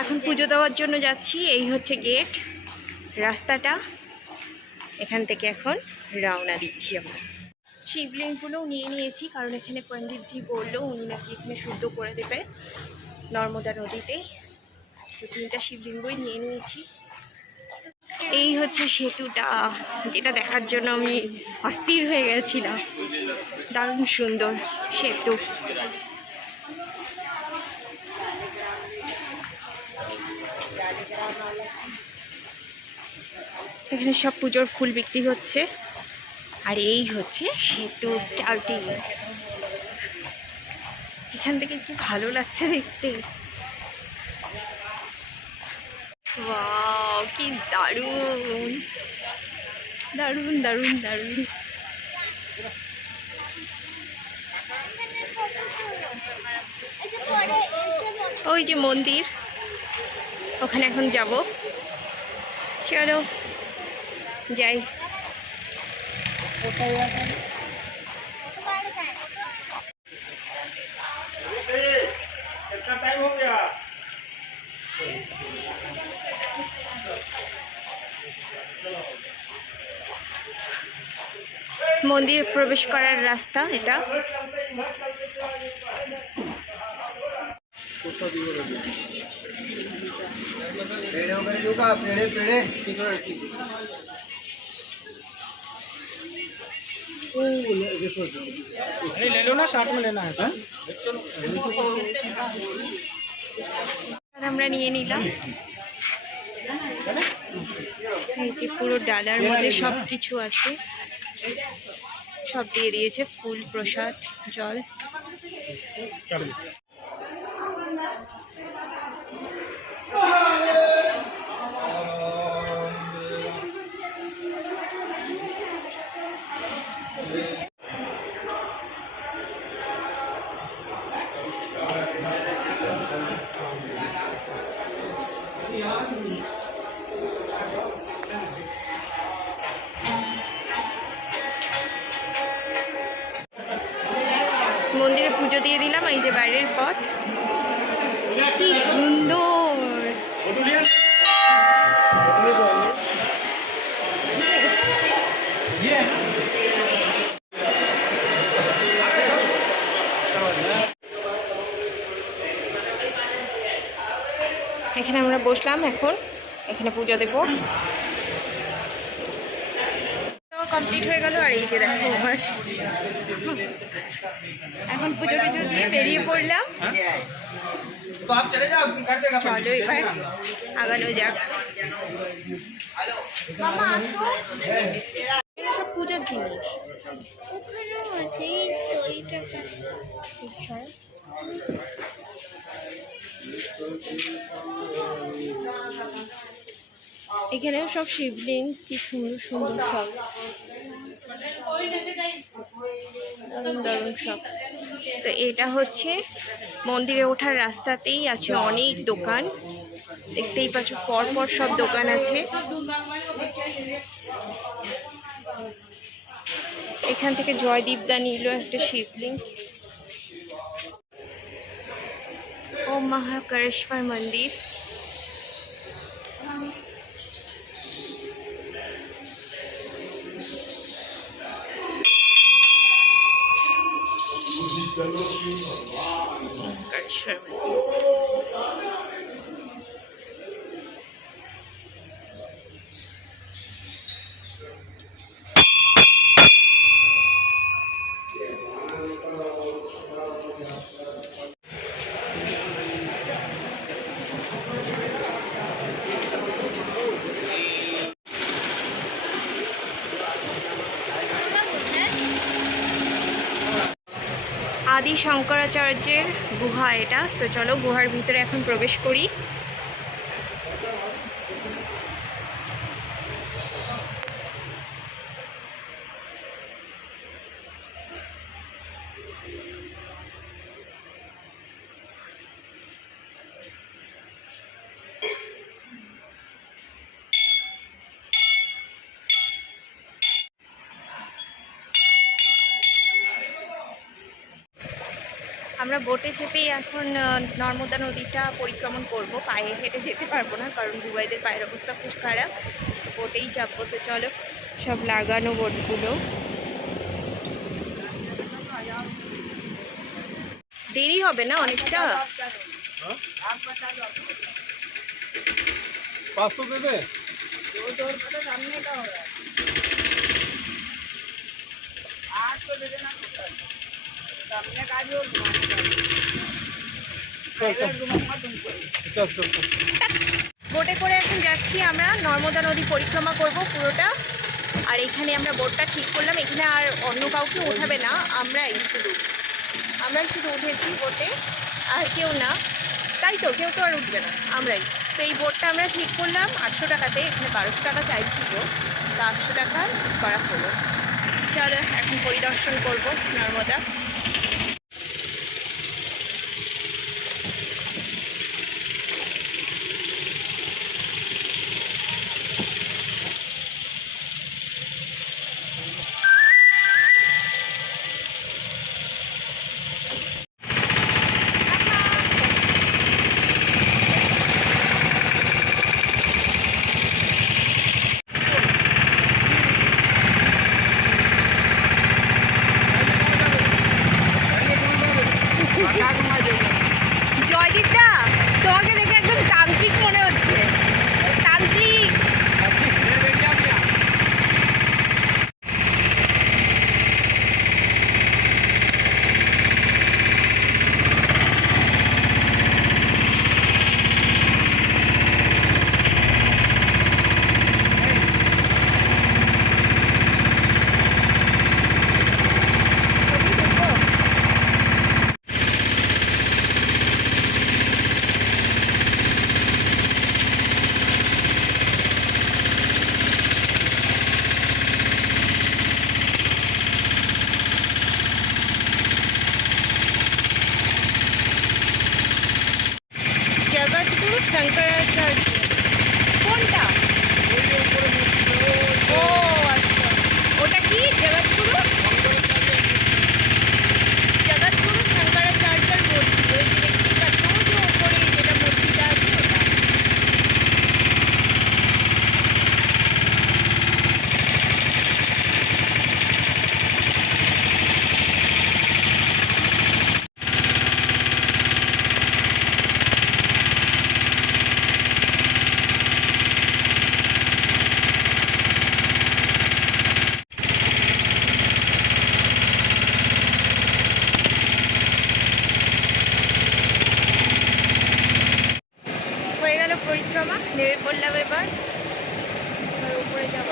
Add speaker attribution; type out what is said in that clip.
Speaker 1: এখন পুজো দেওয়ার জন্য যাচ্ছি। এই হচ্ছে গেট রাস্তাটা। এখান থেকে এখন রওনা দিচ্ছি আমরা। শিবলিঙ্গগুলোও নিয়ে নিয়েছি, কারণ এখানে পণ্ডিতজি বলল, উনি নাকি এখানে শুদ্ধ করে দেবে নর্মদা নদীতে। তো তিনটা শিবলিঙ্গই নিয়ে নিয়েছি। এই হচ্ছে সেতুটা, যেটা দেখার জন্য আমি অস্থির হয়ে গেছিলাম। দারুণ সুন্দর সেতু। এখানে সব পুজোর ফুল বিক্রি হচ্ছে। আর এই হচ্ছে সেতু স্টার্টিং এখান থেকে কি ভালো লাগছে দেখতে? কি দারুণ। দারুণ দারুণ দারুণ। ওই যে মন্দির। ওখানে এখন যাব। চলো যাই। মন্দির প্রবেশ করার রাস্তা এটা।
Speaker 2: पेड़े वगैरह देऊ का पेड़े पेड़े
Speaker 3: नहीं ले लो ना साथ में लेना है तो
Speaker 1: আর আমরা নিয়ে নিলাম এই যে পুরো ডালার মধ্যে সব কিছু আছে সব দিয়ে দিয়েছে ফুল প্রসাদ জল দিয়ে দিলাম এই যে বাইরের পথ। কি সুন্দর। এখানে আমরা বসলাম এখন। এখানে পূজা দেবো। কমপ্লিট হয়ে গেল আর এই যে দেখো আমার। এখন পুজো টুজো দিয়ে বেরিয়ে পড়লাম। চলো এবার আগানো যাক। সব জিনিস।
Speaker 4: ওখানেও আছে এই
Speaker 1: এখানেও সব শিবলিং, কি সুন্দর সুন্দর সব। সব। তো এটা হচ্ছে মন্দিরে ওঠার রাস্তাতেই আছে অনেক দোকান। দেখতেই পাচ্ছ পর পর সব দোকান আছে। এখান থেকে জয়দীপদা নিল একটা শিবলিং। ও মহাকারেশ্বর মন্দির। মহাকারেশ্বর মন্দির আদি শঙ্করাচার্যের গুহা এটা। তো চলো গুহার ভিতরে এখন প্রবেশ করি। আমরা বোটে চেপেই এখন নর্মদা নদীটা পরিক্রমণ করব। পায়ে হেঁটে যেতে পারব না কারণ দুবাইদের পায়ের অবস্থা খুব খারাপ। বোটেই চাপবো। তো চলো সব লাগানো বোটগুলো। দেরি হবে না অনেকটা?
Speaker 2: পাঁচশো দেবে? চল
Speaker 1: বোটে করে এখন যাচ্ছি আমরা। নর্মদা নদী পরিক্রমা করব পুরোটা। আর এখানে আমরা বোটটা ঠিক করলাম। এখানে আর অন্য কাউকে উঠাবে না। আমরাই শুধু। আমরাই শুধু উঠেছি বোটে। আর কেউ না। তাই তো, কেউ তো আর উঠবে না। আমরাই। তো এই বোটটা আমরা ঠিক করলাম। আটশো টাকাতে, এখানে বারোশো টাকা চাইছিল। তো আটশো টাকা করা হলো। চলো, এখন পরিদর্শন করব। নর্মদা জয়দীপদা uncle. পরিক্রমা নেমে পড়লাম এবার। এবার উপরে যাব।